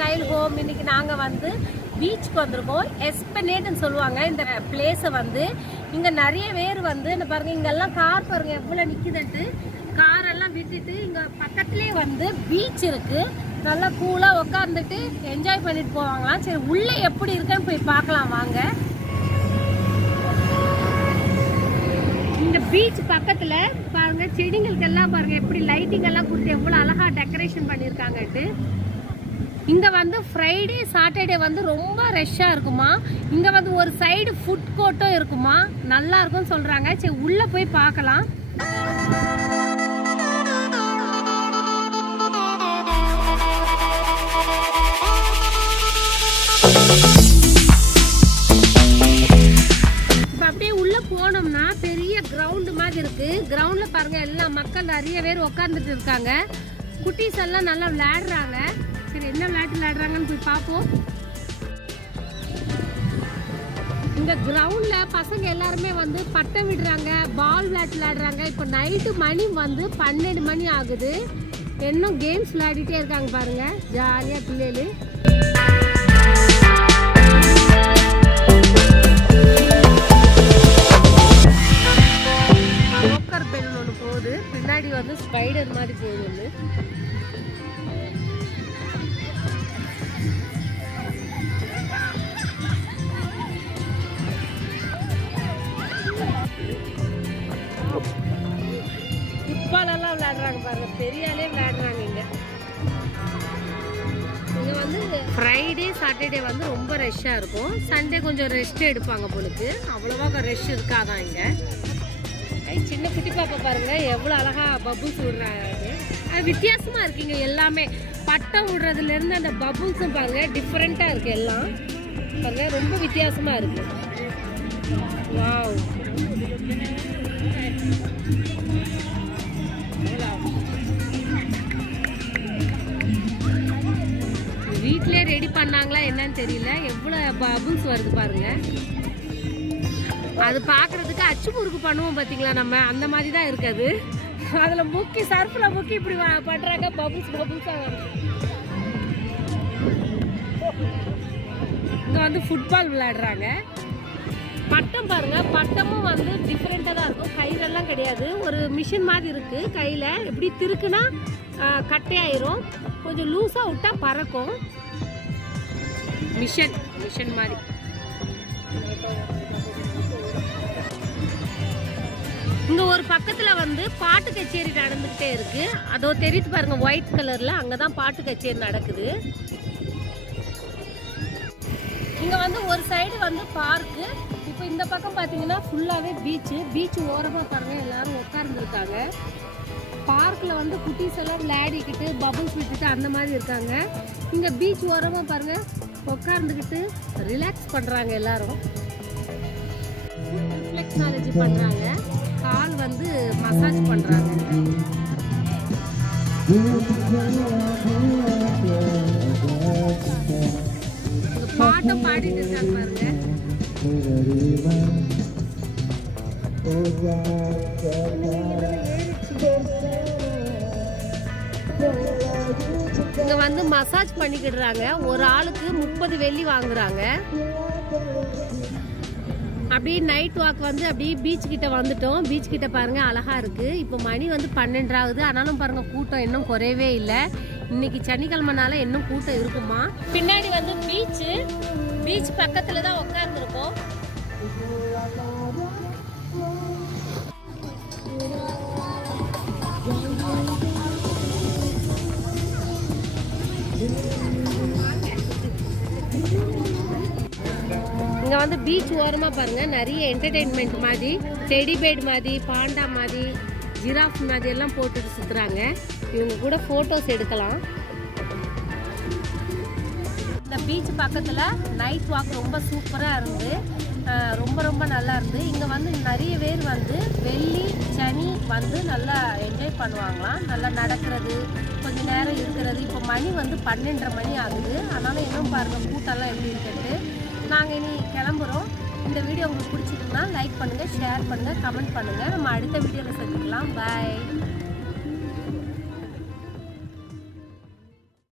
Style home. இன்னைக்கு நாங்கள் வந்து பீச்சுக்கு வந்திருக்கோம். எஸ்பிளேட்னு சொல்லுவாங்க இந்த பிளேஸை வந்து. இங்கே நிறைய பேர் வந்து இந்த பாருங்கள், இங்கெல்லாம் கார் பாருங்கள் எவ்வளோ நிற்குதுன்ட்டு. காரெல்லாம் விட்டுட்டு இங்கே பக்கத்துலேயே வந்து பீச் இருக்குது. நல்லா கூலாக உட்காந்துட்டு என்ஜாய் பண்ணிட்டு போவாங்களாம். சரி உள்ளே எப்படி இருக்குன்னு போய் பார்க்கலாம் வாங்க. இந்த பீச் பக்கத்தில் பாருங்க, செடிங்களுக்கெல்லாம் பாருங்க எப்படி லைட்டிங் எல்லாம் கொடுத்து எவ்வளோ அழகா டெக்கரேஷன் பண்ணியிருக்காங்கட்டு. இங்கே வந்து ஃப்ரைடே சாட்டர்டே வந்து ரொம்ப ரஷ்ஷாக இருக்குமா. இங்கே வந்து ஒரு சைடு ஃபுட் கோர்ட்டும் இருக்குமா, நல்லா இருக்கும்னு சொல்கிறாங்க. சரி உள்ளே போய் பார்க்கலாம். போனோம்னா பெரிய கிரவுண்டு மாதிரி இருக்கு. கிரவுண்ட்ல பாருங்க எல்லா மக்கள் நிறைய பேர் உட்காந்துட்டு இருக்காங்க. குட்டீஸ் எல்லாம் நல்லா விளையாடுறாங்க. சரி என்ன விளையாடுறாங்கன்னு போய் பார்ப்போம். இந்த கிரவுண்ட்ல பசங்க எல்லாருமே வந்து பட்டம் விடுறாங்க, பால் விளையாடுறாங்க. இப்போ நைட்டு மணி வந்து 12 மணி ஆகுது. இன்னும் கேம்ஸ் விளையாடிட்டே இருக்காங்க பாருங்க, ஜாலியா பிள்ளைகள். பின்னாடி வந்து ஸ்பைடர் மாதிரி போகுது. ஃபுட்பால் எல்லாம் விளையாடுறாங்க பாருங்க, பெரியாலே விளையாடுறாங்க. இங்க வந்து ஃப்ரைடே சாட்டர்டே வந்து ரொம்ப ரஷ்ஷா இருக்கும். சண்டே கொஞ்சம் ரெஸ்ட் எடுப்பாங்க போலுக்கு. அவ்வளவா ரெஷ் இருக்காதான் இங்க. சின்ன குட்டி பாப்பா பாருங்க எவ்வளோ அழகா பபுள்ஸ் விடுறாங்க. அது வித்தியாசமா இருக்குங்க எல்லாமே. பட்டம் விடுறதுல இருந்து அந்த பபுள்ஸும் பாருங்க டிஃப்ரெண்டா இருக்கு. எல்லாம் பாருங்க ரொம்ப வித்தியாசமா இருக்கு. வாவ், வீட்லயே ரெடி பண்ணாங்களா என்னன்னு தெரியல. எவ்வளவு பபுள்ஸ் வருது பாருங்க. அது பார்க்கறதுக்கு அச்சு முறுக்கு பண்ணுவோம் பார்த்தீங்களா நம்ம, அந்த மாதிரி தான் இருக்குது. அதில் முக்கி சர்ஃபில் முக்கி இப்படி பண்ணுறாங்க. பபுள்ஸாக இங்கே வந்து ஃபுட்பால் விளையாடுறாங்க. பட்டம் பாருங்க, பட்டமும் வந்து டிஃப்ரெண்ட்டாக தான் இருக்கும். கையிலெல்லாம் கிடையாது, ஒரு மிஷின் மாதிரி இருக்குது. கையில் எப்படி திருக்குன்னா கட்டையாயிரும், கொஞ்சம் லூஸாக விட்டா பறக்கும். மிஷன் மாதிரி. இங்க ஒரு பக்கத்துல வந்து பாட்டு கச்சேரி நடந்துகிட்டே இருக்கு. அதோ தெரியுது பாருங்க ஒயிட் கலர்ல, அங்கதான் பாட்டு கச்சேரி நடக்குது. இங்க வந்து ஒரு சைடு வந்து பார்க்கு. இப்போ இந்த பக்கம் பாத்தீங்கன்னா ஃபுல்லாவே பீச் ஓரமா பாருங்க எல்லாரும் உட்கார்ந்துருக்காங்க. பார்க்ல வந்து குட்டீஸ் எல்லாம் விளையாடிக்கிட்டு பபுள்ஸ் விட்டுட்டு அந்த மாதிரி இருக்காங்க. இங்க பீச் ஓரமா பாருங்க உட்கார்ந்துக்கிட்டு ரிலாக்ஸ் பண்றாங்க எல்லாரும். ரிஃப்ளெக்ஸாலஜி பண்றாங்க, கால் வந்து மசாஜ் பண்றாங்க. பாட்டும் பாடிட்டு இருக்காங்க பாருங்க. இங்க வந்து மசாஜ் பண்ணிக்கிடுறாங்க. ஒரு ஆளுக்கு 30 வெள்ளி வாங்குறாங்க. அப்படியே நைட் வாக் வந்து அப்படியே பீச் கிட்ட வந்துட்டோம். பீச் கிட்ட பாருங்க அழகா இருக்கு. இப்போ மணி வந்து 12 ஆகுது. ஆனாலும் பாருங்க கூட்டம் இன்னும் குறையவே இல்லை. இன்னைக்கு சனிக்கிழமைனால இன்னும் கூட்டம் இருக்குமா. பின்னாடி வந்து பீச் பக்கத்துல தான் உட்கார்ந்துருக்கோம். இங்க வந்து பீச் ஓரமா பாருங்க நிறைய என்டர்டெயின்மெண்ட் மாதிரி, டெடி பேர்ட் மாதிரி, பாண்டா மாதிரி, ஜிராஃப் மாதிரி எல்லாம் போட்டுட்டு சுத்துறாங்க. இவங்க கூட போட்டோஸ் எடுக்கலாம். இந்த பீச் பக்கத்துல நைட் வாக் ரொம்ப சூப்பரா இருந்து, ரொம்ப நல்லா இருந்து. இங்க வந்து நிறைய பேர் வந்து வெள்ளி சனி வந்து நல்லா என்ஜாய் பண்ணுவாங்களாம். நல்லா நடக்கிறது, கொஞ்ச நேரம் இருக்கிறது. இப்போ மணி வந்து 12:30 மணி ஆகுது. ஆனாலும் இன்னும் பாருங்க கூட்டம்லாம் எப்படி இருக்குன்ட்டு. நாங்கள் இனி கிளம்புறோம். இந்த வீடியோ உங்களுக்கு பிடிச்சிருக்குன்னா லைக் பண்ணுங்கள், ஷேர் பண்ணுங்கள், கமெண்ட் பண்ணுங்கள். நம்ம அடுத்த வீடியோவில் சந்திக்கலாம். பாய்.